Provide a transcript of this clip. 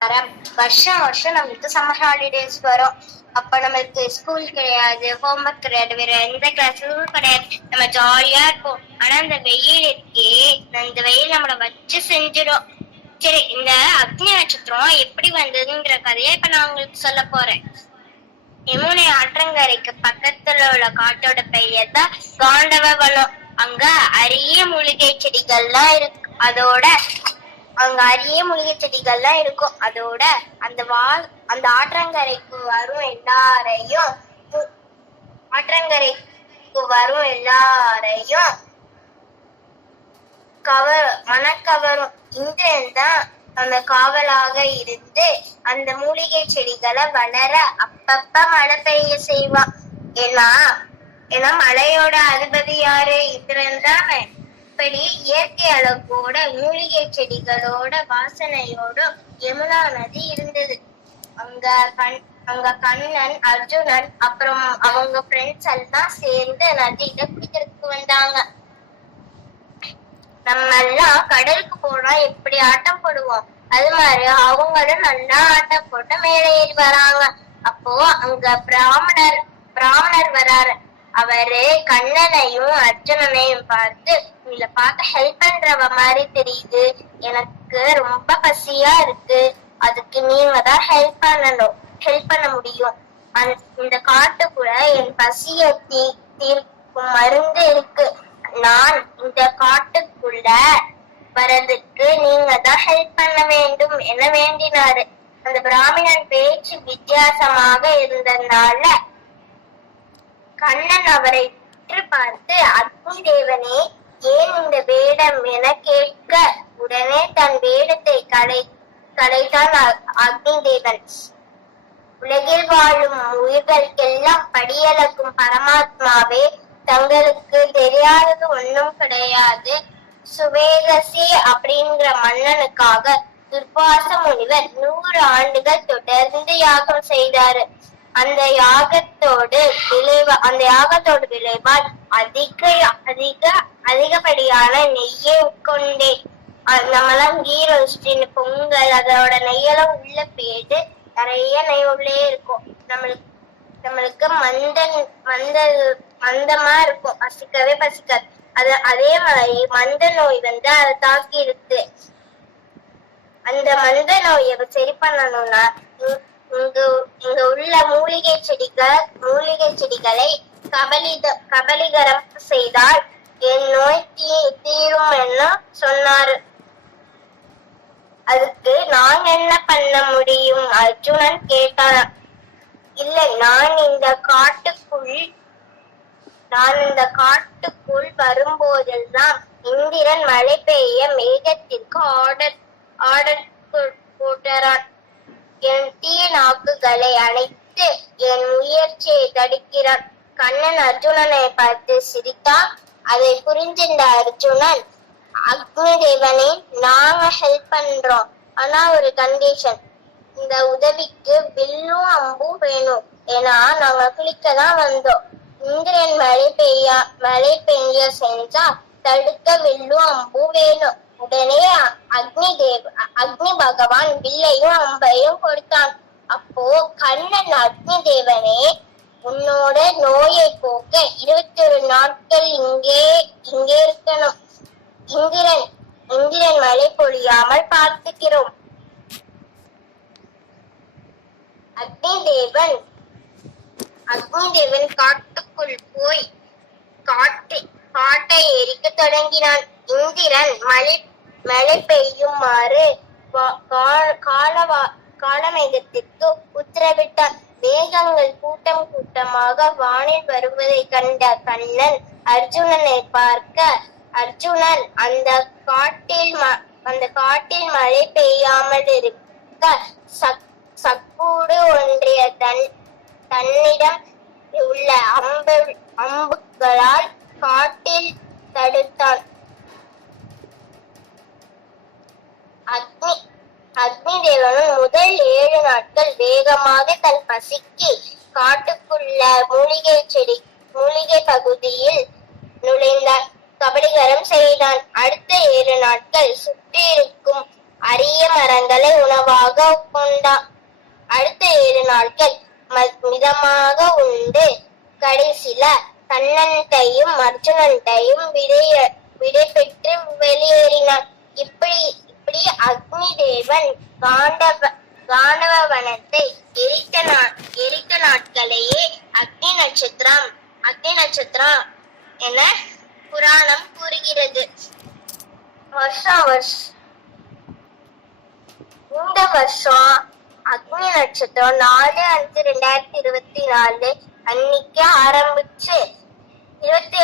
வருஷம் வருஷம் நம்மளுக்கு சம்மர் ஹாலிடேஸ் வரும். அப்ப நம்மளுக்கு ஸ்கூல் கிடையாது, ஹோம்ஒர்க் கிடையாது, வேற எந்த கிளாஸும் கிடையாது. நம்ம ஜாலியா இருப்போம். ஆனா இந்த வெயில் இருக்கே, இந்த வெயில் நம்மளை வச்சு செஞ்சிடும். சரி, இந்த அக்னி நட்சத்திரம் எப்படி வந்ததுங்கிற கதையை இப்ப நான் உங்களுக்கு சொல்ல போறேன். யமுனை ஆற்றங்கரைக்கு பக்கத்துல உள்ள காட்டோட பெயர் தான் காண்டவவனம். அங்க அரிய மூலிகை செடிகள்லாம் இருக்கு. அங்க அரிய மூலிகை செடிகள்லாம் இருக்கும். அதோட அந்த ஆற்றங்கரைக்கு வரும் எல்லாரையும் மனக்கவரும். இந்திரன் தான் அந்த காவலாக இருந்து அந்த மூலிகை செடிகளை வளர அப்பப்ப மழை பெய்ய செய்வான். ஏன்னா மழையோட அதிபதி யாரு? இந்திரன் தானே. இப்படி இயற்கை அழகோட மூலிகை செடிகளோட வாசனையோட யமுனா நதி இருந்தது. அங்க கண்ணன், அர்ஜுனன் அப்புறம் அவங்க ஃப்ரெண்ட்ஸ் எல்லாம் சேர்ந்து நதியில குளிக்கிறதுக்கு வந்தாங்க. நம்ம எல்லாம் கடலுக்கு போனா எப்படி ஆட்டம் போடுவோம், அது மாதிரி அவங்களும் நல்லா ஆட்டம் போட்டு மேலே ஏறி வராங்க. அப்போ அங்க பிராமணர் வராரு. அவரு கண்ணனையும் அர்ஜுனனையும் பார்த்து, உங்களை பார்க்க ஹெல்ப் பண்றவ மாதிரி தெரியுது, எனக்கு ரொம்ப பசியா இருக்கு, அதுக்கு நீங்க தான் ஹெல்ப் பண்ண முடியும். இந்த காட்டுக்குள்ள என் பசிய தீர்க்கும் மருந்து இருக்கு. நான் இந்த காட்டுக்குள்ள வரதுக்கு நீங்க தான் ஹெல்ப் பண்ண வேண்டும் என வேண்டினாரு. அந்த பிராமணன் பேச்சு வித்தியாசமாக இருந்ததுனால கண்ணன் அவரை உற்று பார்த்து, அக்னி தேவனே, ஏன் இந்த வேடம் என கேட்க, உடனே தன் வேடத்தை கலைத்தான் அக்னி தேவன். உலகில் வாழும் உயிர்களுக்கெல்லாம் படியளக்கும் பரமாத்மாவே, தங்களுக்கு தெரியாதது ஒன்றும் கிடையாது. சுவேகசி அப்படிங்கிற மன்னனுக்காக துர்வாச முனிவர் 100 ஆண்டுகள் தொடர்ந்து யாகம் செய்தாரு. அந்த யாகத்தோடு விளைவால் அதிகப்படியான நெய்யை உட்கொண்டேன். நம்மளாம் கீ ரோஸ்டின் பொங்கல், அதோட நெய்யெல்லாம் உள்ள போயிட்டு நிறைய நெய் உள்ளே இருக்கும். நம்மளுக்கு மந்தமா இருக்கும், பசிக்காது. அதே மாதிரி மந்த நோய் வந்து அதை தாக்கி இருக்கு. அந்த மந்த நோயை சரி பண்ணணும்னா இங்க உள்ள மூலிகை செடிகளை கபலீகரம் செய்தால் என் நோய் தீரும் என சொன்னாரு. அதுக்கு நான் என்ன பண்ண முடியும்? அர்ஜுனன் கேட்டான். இல்லை, நான் இந்த காட்டுக்குள் வரும்போதெல்லாம் இந்திரன் மழை பெய்ய மேகத்திற்கு ஆர்டர் போட்டான். என் தீய நாக்குகளை அணைத்து என் முயற்சியை தடுக்கிறான். கண்ணன் அர்ஜுனனை பார்த்து சிரித்தான். அதை புரிஞ்சிருந்த அர்ஜுனன், அக்னி தேவனே, நாங்க ஹெல்ப் பண்றோம், ஆனா ஒரு கண்டிஷன். இந்த உதவிக்கு வில்லும் அம்பும் வேணும். ஏன்னா நாங்க குளிக்கதான் வந்தோம். இந்திரன் மழை பெய்ய செஞ்சா தடுக்க வில்லும் அம்பும் வேணும். உடனே அக்னி பகவான் வில்லையும் அம்பையும் கொடுத்தான். அப்போ கண்ணன், அக்னி தேவனே, உன்னோட நோயை போக்க 21 நாட்கள் இங்கே இருக்கணும். இந்திரன் மழை பொழியாமல் பார்த்துக்கிறோம். அக்னி தேவன் காட்டுக்குள் போய் காட்டை எரிக்க தொடங்கினான். இந்திரன் மழை பெய்யுமாறு காலமேகத்திற்கு உத்தரவிட்டான். மேகங்கள் கூட்டமாக வானில் வருவதை கண்ட கண்ணன் அர்ஜுனனை பார்க்க, அர்ஜுனன் அந்த காட்டில் மழை பெய்யாமல் இருக்க சக்கூடு ஒன்றிய தன்னிடம் உள்ள அம்புகளால் காட்டில் தடுத்தான். அக்னி தேவனும் முதல் 7 நாட்கள் வேகமாக தன் பசிக்கு காட்டுக்குள்ள மூலிகை பகுதியில் நுழைந்தான். கபலீகரம் செய்தான். அடுத்த 7 நாட்கள் சுற்றி இருக்கும் அரிய மரங்களை உணவாக கொண்டான். அடுத்த 7 நாட்கள் மிதமாக உண்டு கடைசியில கண்ணன்ட்டையும் அர்ஜுனன்ட்டையும் விடை பெற்று வெளியேறினான். இப்படி அக்னி தேவன் காண்டவ வனத்தை எரித்த நாட்களையே அக்னி நட்சத்திரம் என புராணம் கூறுகிறது. இந்த வருஷம் அக்னி நட்சத்திரம் 4/5/2024 அன்னைக்கு ஆரம்பிச்சு 28